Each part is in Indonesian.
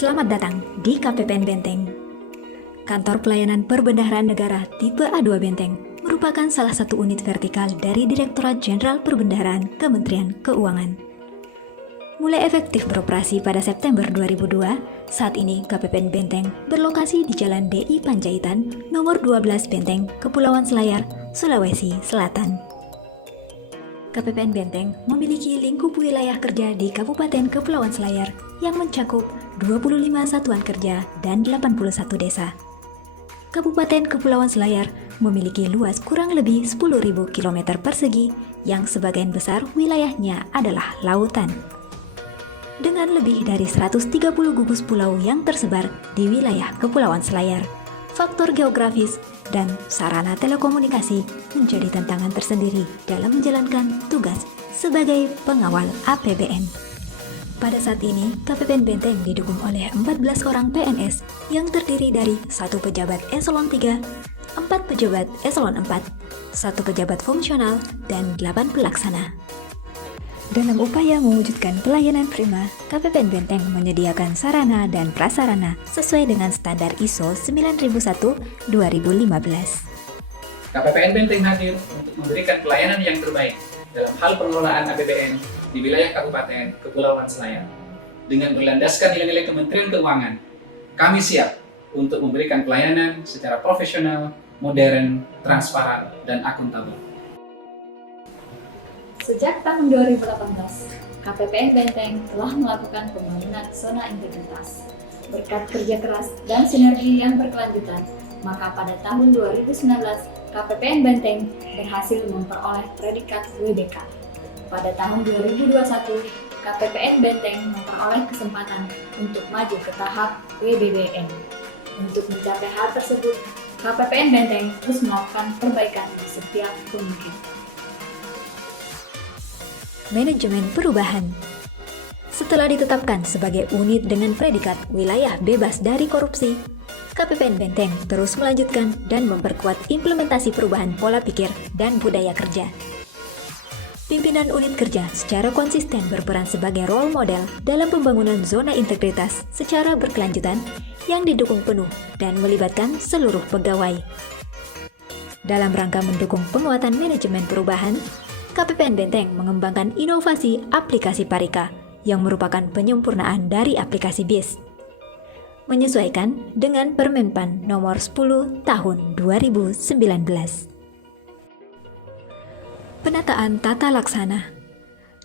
Selamat datang di KPPN Benteng. Kantor Pelayanan Perbendaharaan Negara tipe A2 Benteng merupakan salah satu unit vertikal dari Direktorat Jenderal Perbendaharaan Kementerian Keuangan. Mulai efektif beroperasi pada September 2002, saat ini KPPN Benteng berlokasi di Jalan DI Panjaitan, nomor 12 Benteng, Kepulauan Selayar, Sulawesi Selatan. KPPN Benteng memiliki lingkup wilayah kerja di Kabupaten Kepulauan Selayar yang mencakup 25 satuan kerja dan 81 desa. Kabupaten Kepulauan Selayar memiliki luas kurang lebih 10.000 km persegi yang sebagian besar wilayahnya adalah lautan. Dengan lebih dari 130 gugus pulau yang tersebar di wilayah Kepulauan Selayar, faktor geografis dan sarana telekomunikasi menjadi tantangan tersendiri dalam menjalankan tugas sebagai pengawal APBN. Pada saat ini, KPPN Benteng didukung oleh 14 orang PNS yang terdiri dari 1 pejabat eselon 3, 4 pejabat eselon 4, 1 pejabat fungsional, dan 8 pelaksana. Dalam upaya mewujudkan pelayanan prima, KPPN Benteng menyediakan sarana dan prasarana sesuai dengan standar ISO 9001-2015. KPPN Benteng hadir untuk memberikan pelayanan yang terbaik dalam hal pengelolaan APBN di wilayah Kabupaten Kepulauan Selayar. Dengan berlandaskan nilai-nilai Kementerian Keuangan, kami siap untuk memberikan pelayanan secara profesional, modern, transparan, dan akuntabel. Sejak tahun 2018, KPPN Benteng telah melakukan pembangunan zona integritas. Berkat kerja keras dan sinergi yang berkelanjutan, maka pada tahun 2019, KPPN Benteng berhasil memperoleh predikat WBK. Pada tahun 2021, KPPN Benteng memperoleh kesempatan untuk maju ke tahap WBBN. Untuk mencapai hal tersebut, KPPN Benteng terus melakukan perbaikan di setiap pemimpin. Manajemen perubahan. Setelah ditetapkan sebagai unit dengan predikat wilayah bebas dari korupsi, KPPN Benteng terus melanjutkan dan memperkuat implementasi perubahan pola pikir dan budaya kerja. Pimpinan unit kerja secara konsisten berperan sebagai role model dalam pembangunan zona integritas secara berkelanjutan yang didukung penuh dan melibatkan seluruh pegawai. Dalam rangka mendukung penguatan manajemen perubahan, KPPN Benteng mengembangkan inovasi aplikasi Parika yang merupakan penyempurnaan dari aplikasi BIS, menyesuaikan dengan Permenpan nomor 10 tahun 2019. Penataan tata laksana.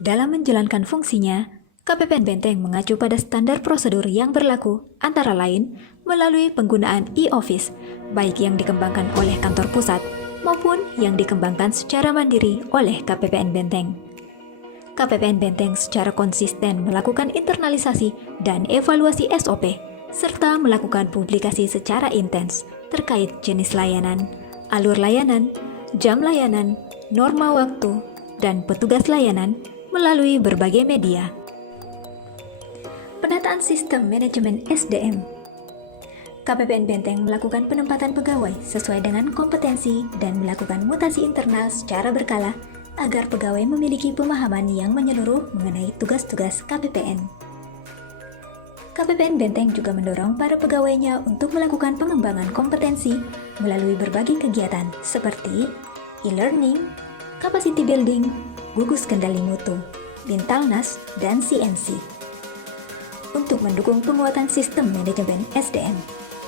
Dalam menjalankan fungsinya, KPPN Benteng mengacu pada standar prosedur yang berlaku antara lain melalui penggunaan e-office, baik yang dikembangkan oleh kantor pusat maupun yang dikembangkan secara mandiri oleh KPPN Benteng. KPPN Benteng secara konsisten melakukan internalisasi dan evaluasi SOP, serta melakukan publikasi secara intens terkait jenis layanan, alur layanan, jam layanan, norma waktu, dan petugas layanan melalui berbagai media. Penataan sistem manajemen SDM. KPPN Benteng melakukan penempatan pegawai sesuai dengan kompetensi dan melakukan mutasi internal secara berkala agar pegawai memiliki pemahaman yang menyeluruh mengenai tugas-tugas KPPN. KPPN Benteng juga mendorong para pegawainya untuk melakukan pengembangan kompetensi melalui berbagai kegiatan seperti e-learning, capacity building, gugus kendali mutu, Bintalnas, dan CNC. Untuk mendukung penguatan sistem manajemen SDM,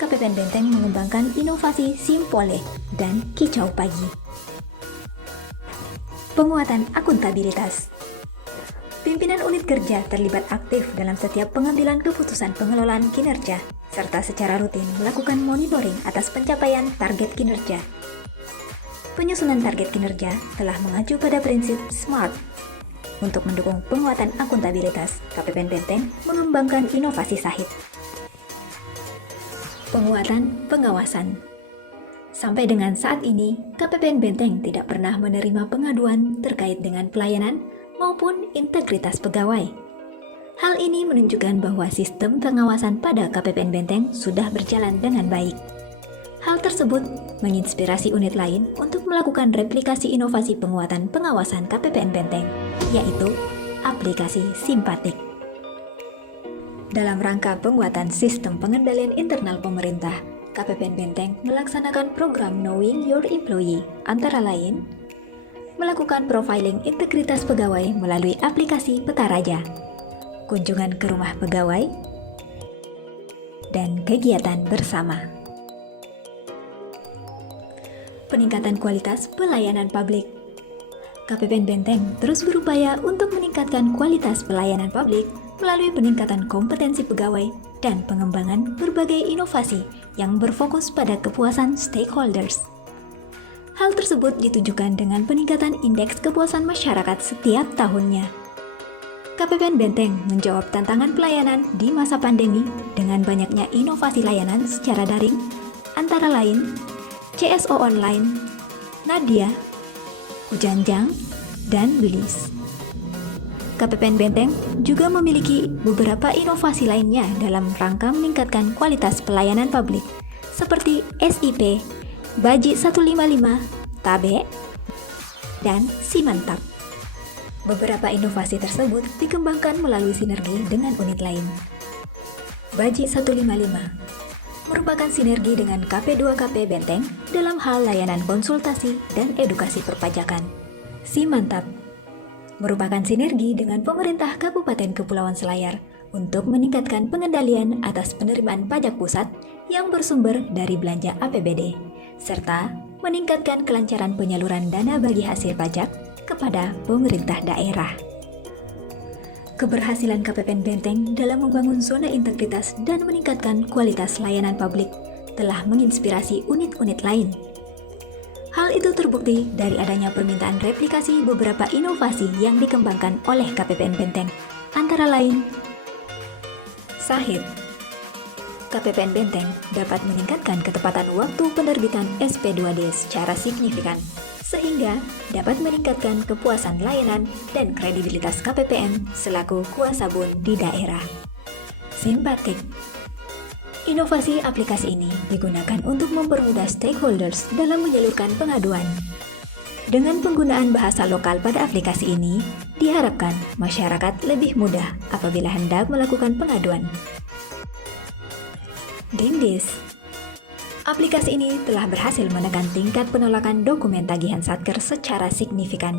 KPPN Benteng mengembangkan inovasi Simpole dan Kicau Pagi. Penguatan akuntabilitas. Pimpinan unit kerja terlibat aktif dalam setiap pengambilan keputusan pengelolaan kinerja, serta secara rutin melakukan monitoring atas pencapaian target kinerja. Penyusunan target kinerja telah mengacu pada prinsip SMART. Untuk mendukung penguatan akuntabilitas, KPPN Benteng mengembangkan inovasi Sahid. Penguatan pengawasan. Sampai dengan saat ini, KPPN Benteng tidak pernah menerima pengaduan terkait dengan pelayanan maupun integritas pegawai. Hal ini menunjukkan bahwa sistem pengawasan pada KPPN Benteng sudah berjalan dengan baik. Hal tersebut menginspirasi unit lain untuk melakukan replikasi inovasi penguatan pengawasan KPPN Benteng, yaitu aplikasi Simpatik. Dalam rangka penguatan sistem pengendalian internal pemerintah, KPPN Benteng melaksanakan program Knowing Your Employee, antara lain melakukan profiling integritas pegawai melalui aplikasi Peta Raja, kunjungan ke rumah pegawai, dan kegiatan bersama. Peningkatan kualitas pelayanan publik. KPPN Benteng terus berupaya untuk meningkatkan kualitas pelayanan publik melalui peningkatan kompetensi pegawai dan pengembangan berbagai inovasi yang berfokus pada kepuasan stakeholders. Hal tersebut ditujukan dengan peningkatan indeks kepuasan masyarakat setiap tahunnya. KPPN Benteng menjawab tantangan pelayanan di masa pandemi dengan banyaknya inovasi layanan secara daring, antara lain CSO Online, Nadia, Kujanjang, dan Wilis. KPPN Benteng juga memiliki beberapa inovasi lainnya dalam rangka meningkatkan kualitas pelayanan publik, seperti SIP, Baji 155, Tabe, dan Simantap. Beberapa inovasi tersebut dikembangkan melalui sinergi dengan unit lain. Baji 155 merupakan sinergi dengan KP2KP Benteng dalam hal layanan konsultasi dan edukasi perpajakan. Simantap merupakan sinergi dengan pemerintah Kabupaten Kepulauan Selayar untuk meningkatkan pengendalian atas penerimaan pajak pusat yang bersumber dari belanja APBD, serta meningkatkan kelancaran penyaluran dana bagi hasil pajak kepada pemerintah daerah. Keberhasilan KPPN Benteng dalam membangun zona integritas dan meningkatkan kualitas layanan publik telah menginspirasi unit-unit lain. Hal itu terbukti dari adanya permintaan replikasi beberapa inovasi yang dikembangkan oleh KPPN Benteng, antara lain Sahid. KPPN Benteng dapat meningkatkan ketepatan waktu penerbitan SP2D secara signifikan, sehingga dapat meningkatkan kepuasan layanan dan kredibilitas KPPN selaku kuasa bun di daerah. Simpatik. Inovasi aplikasi ini digunakan untuk mempermudah stakeholders dalam menyalurkan pengaduan. Dengan penggunaan bahasa lokal pada aplikasi ini, diharapkan masyarakat lebih mudah apabila hendak melakukan pengaduan. Dindis. Aplikasi ini telah berhasil menekan tingkat penolakan dokumen tagihan Satker secara signifikan.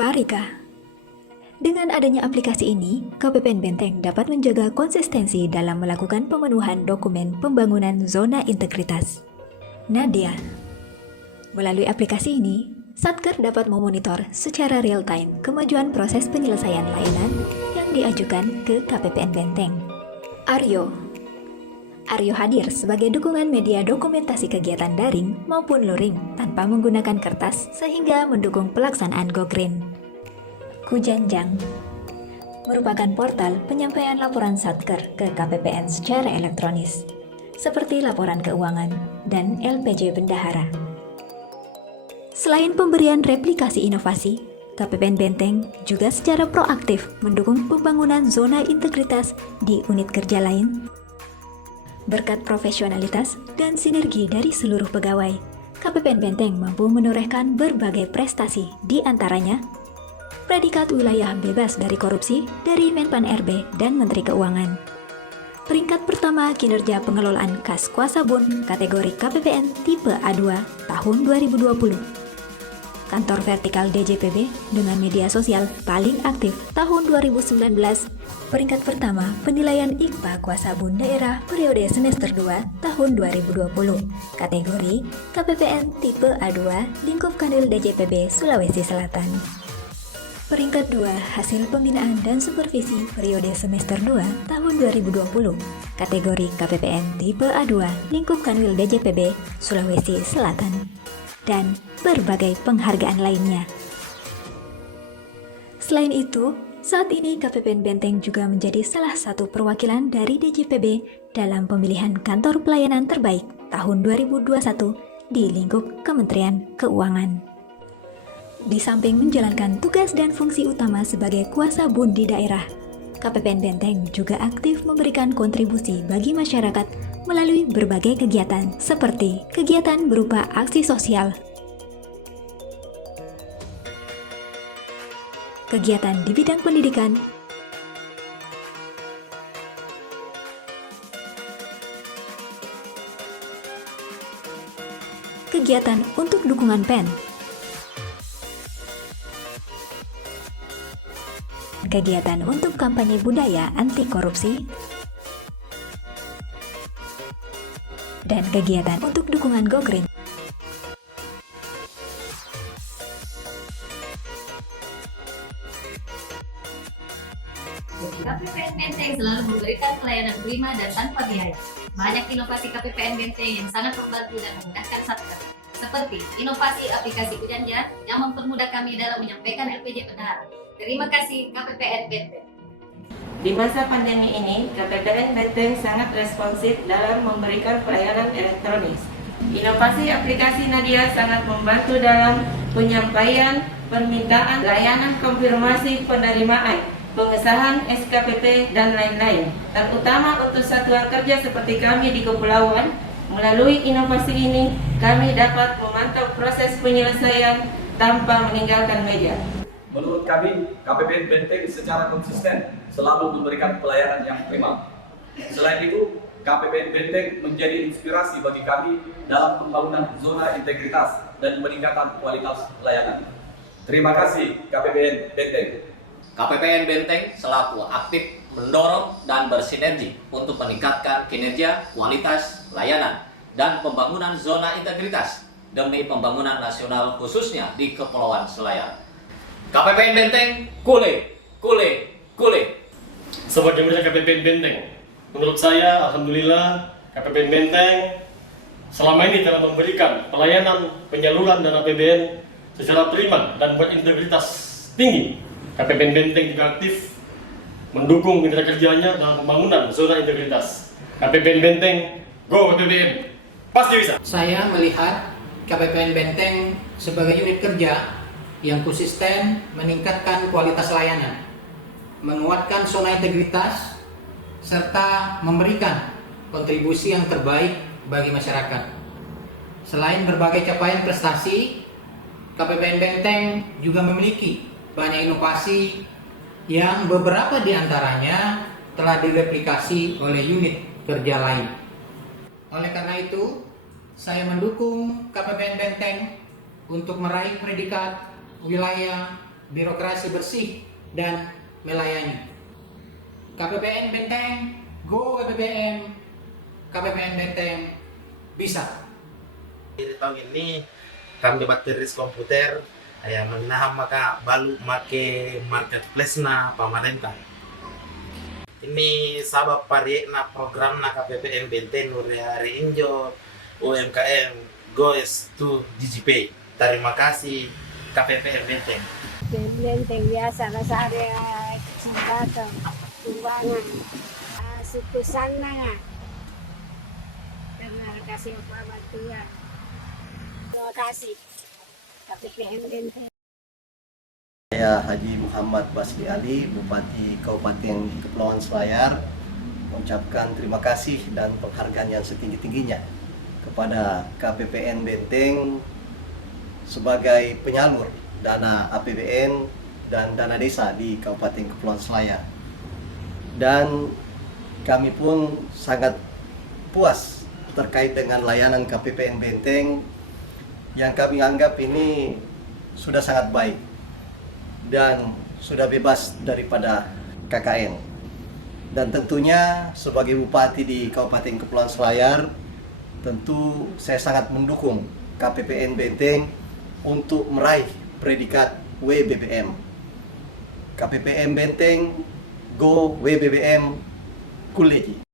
Parika. Dengan adanya aplikasi ini, KPPN Benteng dapat menjaga konsistensi dalam melakukan pemenuhan dokumen pembangunan zona integritas. Nadia. Melalui aplikasi ini, Satker dapat memonitor secara real-time kemajuan proses penyelesaian layanan yang diajukan ke KPPN Benteng. Aryo hadir sebagai dukungan media dokumentasi kegiatan daring maupun luring tanpa menggunakan kertas sehingga mendukung pelaksanaan GoGreen. Kujanjang merupakan portal penyampaian laporan Satker ke KPPN secara elektronis, seperti laporan keuangan dan LPJ bendahara. Selain pemberian replikasi inovasi, KPPN Benteng juga secara proaktif mendukung pembangunan zona integritas di unit kerja lain. Berkat profesionalitas dan sinergi dari seluruh pegawai, KPPN Benteng mampu menorehkan berbagai prestasi, di antaranya predikat wilayah bebas dari korupsi dari Menpan RB dan Menteri Keuangan. Peringkat pertama kinerja pengelolaan kas kuasa bun kategori KPPN tipe A2 tahun 2020. Kantor vertikal DJPB dengan media sosial paling aktif tahun 2019. Peringkat pertama penilaian IKPA kuasa bun daerah periode semester 2 tahun 2020. Kategori KPPN tipe A2 lingkup Kanwil DJPB Sulawesi Selatan. Peringkat 2 hasil pembinaan dan supervisi periode semester 2 tahun 2020. Kategori KPPN tipe A2 lingkup Kanwil DJPB Sulawesi Selatan. Dan berbagai penghargaan lainnya. Selain itu, saat ini KPPN Benteng juga menjadi salah satu perwakilan dari DJPB dalam pemilihan kantor pelayanan terbaik tahun 2021 di lingkup Kementerian Keuangan. Di samping menjalankan tugas dan fungsi utama sebagai kuasa bun di daerah, KPPN Benteng juga aktif memberikan kontribusi bagi masyarakat melalui berbagai kegiatan seperti kegiatan berupa aksi sosial, kegiatan di bidang pendidikan, kegiatan untuk dukungan PEN, kegiatan untuk kampanye budaya anti korupsi, dan kegiatan untuk dukungan Go Green. KPPN Benteng selalu memberikan pelayanan prima dan tanpa biaya. Banyak inovasi KPPN Benteng yang sangat membantu dan memudahkan Satker, seperti inovasi aplikasi Kujanjan yang mempermudah kami dalam menyampaikan LPJ benar. Terima kasih KPPN Benteng. Di masa pandemi ini, KPPN Benteng sangat responsif dalam memberikan pelayanan elektronik. Inovasi aplikasi Nadia sangat membantu dalam penyampaian permintaan, layanan konfirmasi penerimaan, pengesahan SKPP, dan lain-lain. Terutama untuk satuan kerja seperti kami di Kepulauan, melalui inovasi ini, kami dapat memantau proses penyelesaian tanpa meninggalkan meja. Menurut kami, KPPN Benteng secara konsisten selalu memberikan pelayanan yang prima. Selain itu, KPPN Benteng menjadi inspirasi bagi kami dalam pembangunan zona integritas dan peningkatan kualitas pelayanan. Terima kasih KPPN Benteng. KPPN Benteng selalu aktif mendorong dan bersinergi untuk meningkatkan kinerja, kualitas, layanan, dan pembangunan zona integritas demi pembangunan nasional khususnya di Kepulauan Selayar. KPPN Benteng, kule, kule, kule. Sebagai manajer KPPN Benteng, menurut saya, alhamdulillah, KPPN Benteng selama ini telah memberikan pelayanan penyaluran dana APBN secara prima dan berintegritas tinggi. KPPN Benteng juga aktif mendukung mitra kerjanya dalam pembangunan zona integritas. KPPN Benteng, go KPPN, pasti bisa. Saya melihat KPPN Benteng sebagai unit kerja yang konsisten meningkatkan kualitas layanan, menguatkan zona integritas, serta memberikan kontribusi yang terbaik bagi masyarakat. Selain berbagai capaian prestasi, KPPN Benteng juga memiliki banyak inovasi yang beberapa diantaranya telah direplikasi oleh unit kerja lain. Oleh karena itu, saya mendukung KPPN Benteng untuk meraih predikat wilayah birokrasi bersih dan melayani. KPPN Benteng, go KPPN, KPPN Benteng bisa. Di tahun ini kami bateris komputer yang menaham maka balu make marketplace na pemerintah. Ini sabab pariek na program na KPPN Benteng hari injo UMKM goes to DigiPay. Terima kasih KPPN Benteng. Benteng biasa masa area Cibatang, Tumbangan, suku sana nga. Terima kasih Pak Bantuan. Terima kasih KPPN Benteng. Saya Haji Muhammad Basri Ali, Bupati Kabupaten Kepulauan Selayar, mengucapkan terima kasih dan penghargaan yang setinggi-tingginya kepada KPPN Benteng sebagai penyalur dana APBN dan dana desa di Kabupaten Kepulauan Selayar. Dan kami pun sangat puas terkait dengan layanan KPPN Benteng yang kami anggap ini sudah sangat baik dan sudah bebas daripada KKN. Dan tentunya sebagai Bupati di Kabupaten Kepulauan Selayar, tentu saya sangat mendukung KPPN Benteng untuk meraih predikat WBBM. KPPN Benteng, go WBBM, Kuleji.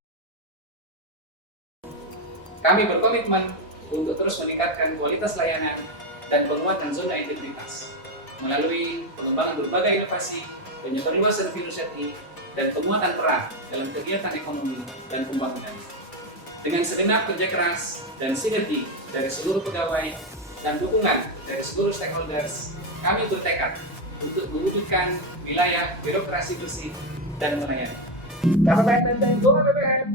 Kami berkomitmen untuk terus meningkatkan kualitas layanan dan penguatan zona integritas melalui pengembangan berbagai inovasi, penyebarluasan virus RT, dan penguatan peran dalam kegiatan ekonomi dan pembangunan. Dengan segenap kerja keras dan sinergi dari seluruh pegawai dan dukungan dari seluruh stakeholders, kami bertekad untuk mewujudkan wilayah birokrasi bersih dan melayani. KPPN Benteng, go KPPN!